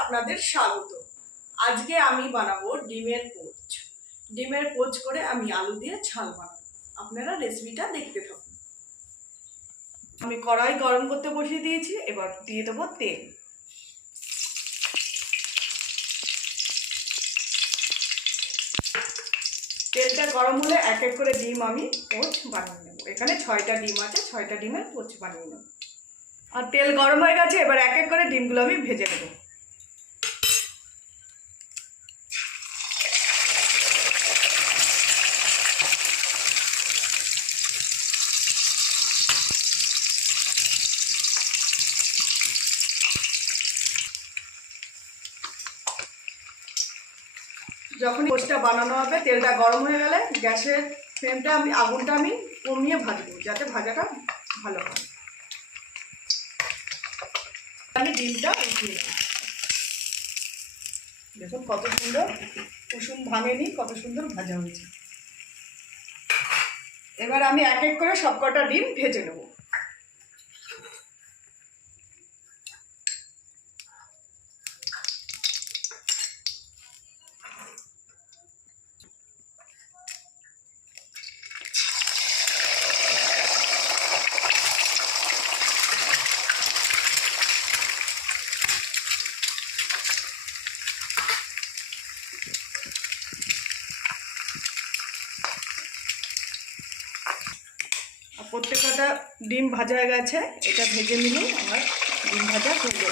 আপনাদের স্বাগত। আজকে আমি বানাবো ডিমের পোচ। ডিমের পোচ করে আমি আলু দিয়ে ঝাল বানাবো। আপনারা রেসিপিটা দেখতে থাকুন। আমি কড়াই গরম করতে বসিয়ে দিয়েছি, এবার দিয়ে দেবো তেল। তেলটা গরম হলে এক এক করে ডিম আমি পোচ বানিয়ে নেব। এখানে ছয়টা ডিম আছে, ছয়টা ডিমের পোচ বানিয়ে নেব। আর তেল গরম হয়ে গেছে, এবার এক এক করে ডিমগুলো আমি ভেজে নেব। যখন পোস্টটা বানানো হবে, তেলটা গরম হয়ে গেলে গ্যাসের ফ্লেমটা আমি, আগুনটা আমি কমিয়ে ভাজবো, যাতে ভাজাটা ভালো হয়। ডিমটা উঠিয়ে নেব দেখুন কত সুন্দর কুসুম ভাঙেনি, কত সুন্দর ভাজা হয়েছে। এবার আমি এক এক করে সবকটা ডিম ভেজে নেব আর প্রত্যেকটা ডিম ভাজা হয়ে গেছে। এটা ভেজে নিলেই আমার ডিম ভাজা হয়ে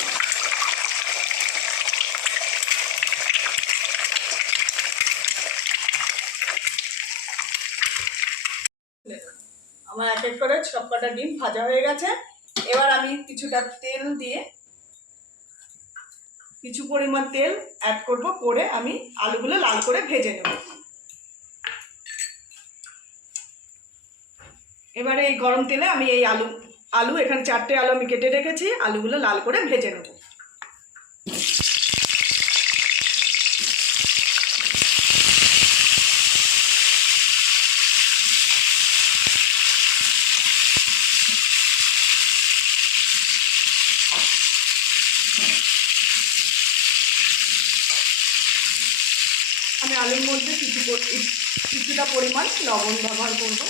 আমার এক এক করে সব কটা ডিম ভাজা হয়ে গেছে। এবার আমি কিছুটা তেল দিয়ে কিছু পরিমাণ তেল অ্যাড করব, করে আমি আলুগুলো লাল করে ভেজে নেব। এবারে এই গরম তেলে আমি এই আলু আলু, এখানে চারটে আলু আমি কেটে রেখেছি, আলুগুলো লাল করে ভেজে নেব। আমি আলুর মধ্যে কিছু কিছুটা পরিমাণ লবণ ব্যবহার করব।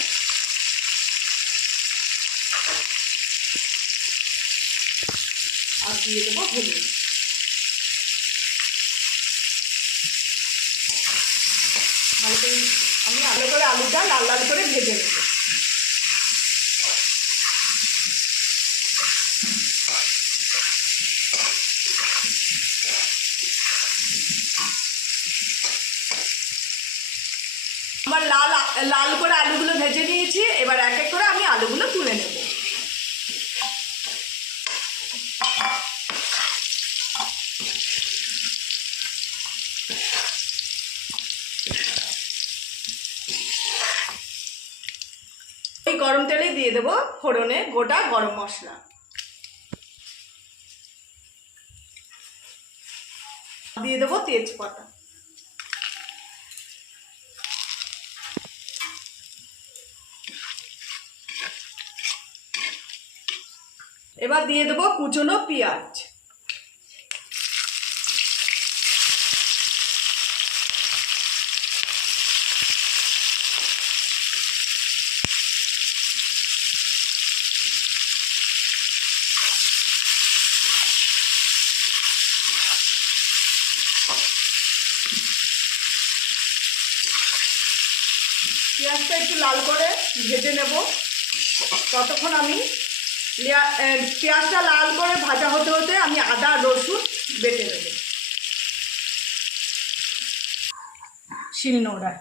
আর দিয়ে দেবো হলুদ। ভালো করে আমি আলু করে আলুটা লাল লাল করে ভেজে নেব। আমার লাল লাল করে আলুগুলো ভেজে নিয়েছি। এবার এক এক করে আমি আলুগুলো তুলে নেব এই গরম তেলেই দিয়ে দেবো ফোড়নে গোটা গরম মশলা। দিয়ে দেবো তেজপাতা। এবার দিয়ে দেবো কুচনো পেঁয়াজ। পেঁয়াজটা একটু লাল করে ভেজে নেব। ততক্ষণ আমি পেঁয়াজটা লাল করে ভাজা হতে হতে আমি আদা, রসুন বেটে নেব। শিলনোড়ায়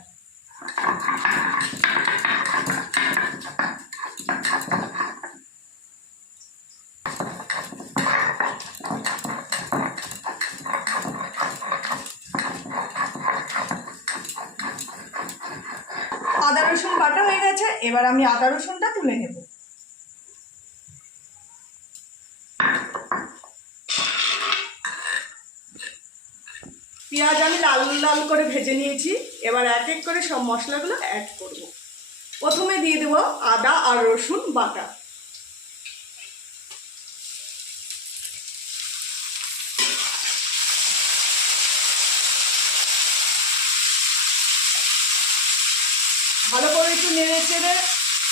আদা রসুন বাটা হয়ে গেছে এবার আমি আদা রসুনটা তুলে নেব। পেঁয়াজ আমি লাল লাল করে ভেজে নিয়েছি। এবার এক এক করে সব মশলাগুলো অ্যাড করব। প্রথমে দিয়ে দেবো আদা আর রসুন বাটা। নেড়ে চেড়ে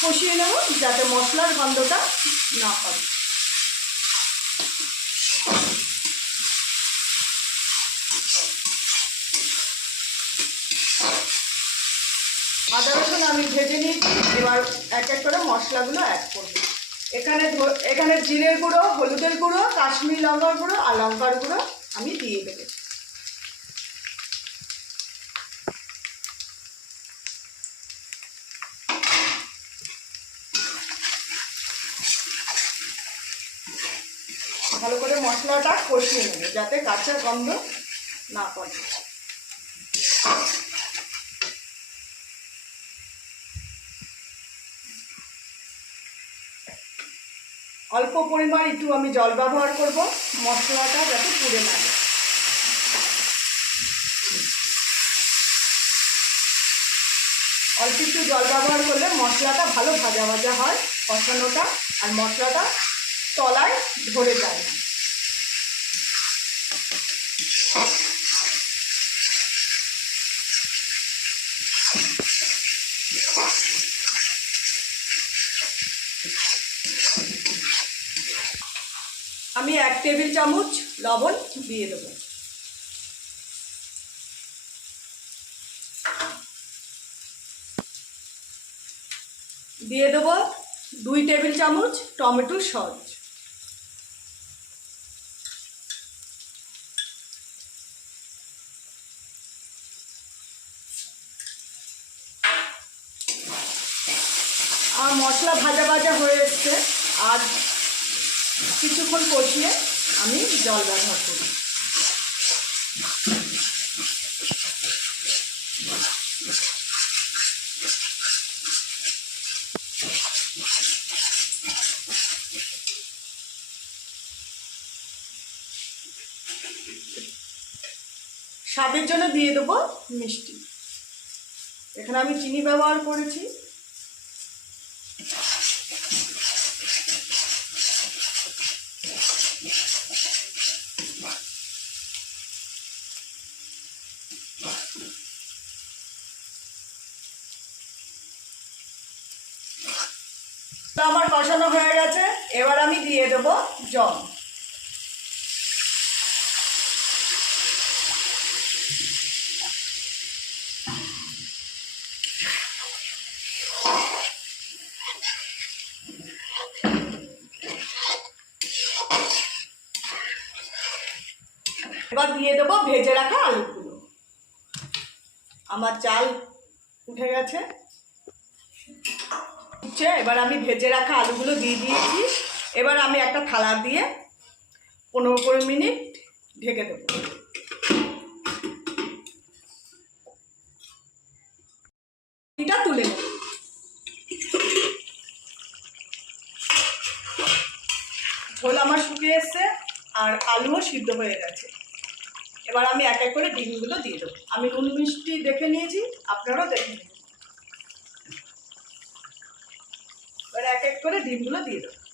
কষিয়ে নেব, যাতে মশলার গন্ধটা না পাবে। আদা রসুন আমি ভেজে নিয়েছি, এবার এক এক করে মশলাগুলো অ্যাড করব। এখানে এখানে জিরের গুঁড়ো, হলুদের গুঁড়ো, কাশ্মীর লঙ্কার গুঁড়ো আর লঙ্কার গুঁড়ো আমি দিয়ে দেবো ভালো করে মশলাটা কষিয়ে নেবে যাতে কাঁচা গন্ধ না পড়ে অল্প পরিমাণ একটু আমি জল ব্যবহার করব, মশলাটা যাতে পুড়ে না যায়। অল্প একটু জল ব্যবহার করলে মশলাটা ভালো ভাজা ভাজা হয় কষানোটা, আর মশলাটা তলায় ধরে যায় না আমি এক টেবিল চামচ লবণ দিয়ে দেবো। দিয়ে দেবো দুই টেবিল চামচ টমেটো সস। আর মশলা ভাজা ভাজা হয়ে এসছে। আর কিছুক্ষণ কষিয়ে আমি জল ব্যবহার করি। স্বাদের জন্য দিয়ে দেবো মিষ্টি। এখানে আমি চিনি ব্যবহার করেছি। আমার কষানো হয়ে গেছে এবার আমি দিয়ে দেবো জল। এবার দিয়ে দেবো ভেজে রাখা আলুগুলো। আমার চাল উঠে গেছে। উঠছে, এবার আমি ভেজে রাখা আলুগুলো দিয়ে দিয়েছি। এবার আমি একটা থালা দিয়ে পনেরো কুড়ি মিনিট ঢেকে দেবো। এটা তুলে ঝোল আমার শুকিয়ে এসছে আর আলুও সিদ্ধ হয়ে গেছে। এবার আমি এক এক করে ডিমগুলো দিয়ে দেবো। আমি নুন মিষ্টি দেখে নিয়েছি, আপনারাও দেখে নিন। এবার এক এক করে ডিমগুলো দিয়ে দেবো।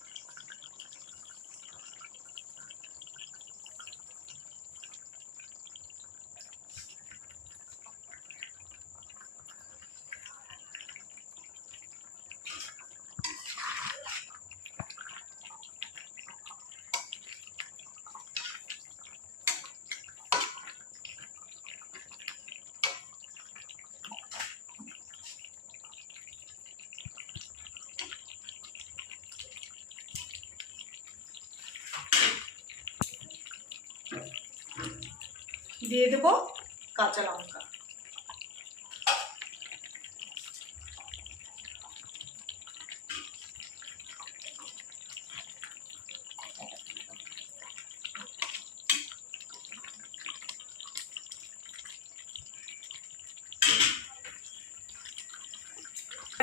দিয়ে দেবো কাঁচা লঙ্কা।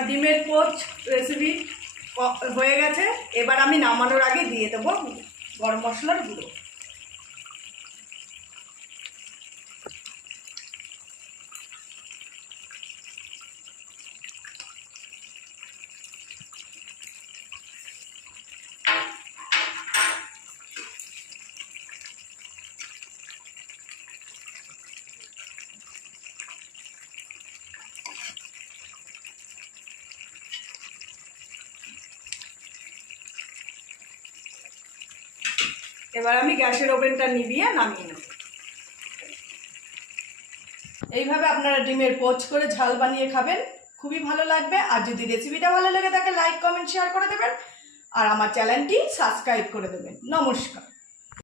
ডিমের পোচ রেসিপি হয়ে গেছে। এবার আমি নামানোর আগে দিয়ে দেবো গরম মশলার গুঁড়ো। এবার আমি গ্যাসের ওভেনটা নিভিয়ে নামিয়ে নেব। এইভাবে আপনারা ডিমের পোচ করে ঝাল বানিয়ে খাবেন, খুবই ভালো লাগবে। আর যদি রেসিপিটা ভালো লাগে তাকে লাইক, কমেন্ট, শেয়ার করে দেবেন। আর আমার চ্যানেলটি সাবস্ক্রাইব করে দেবেন। নমস্কার।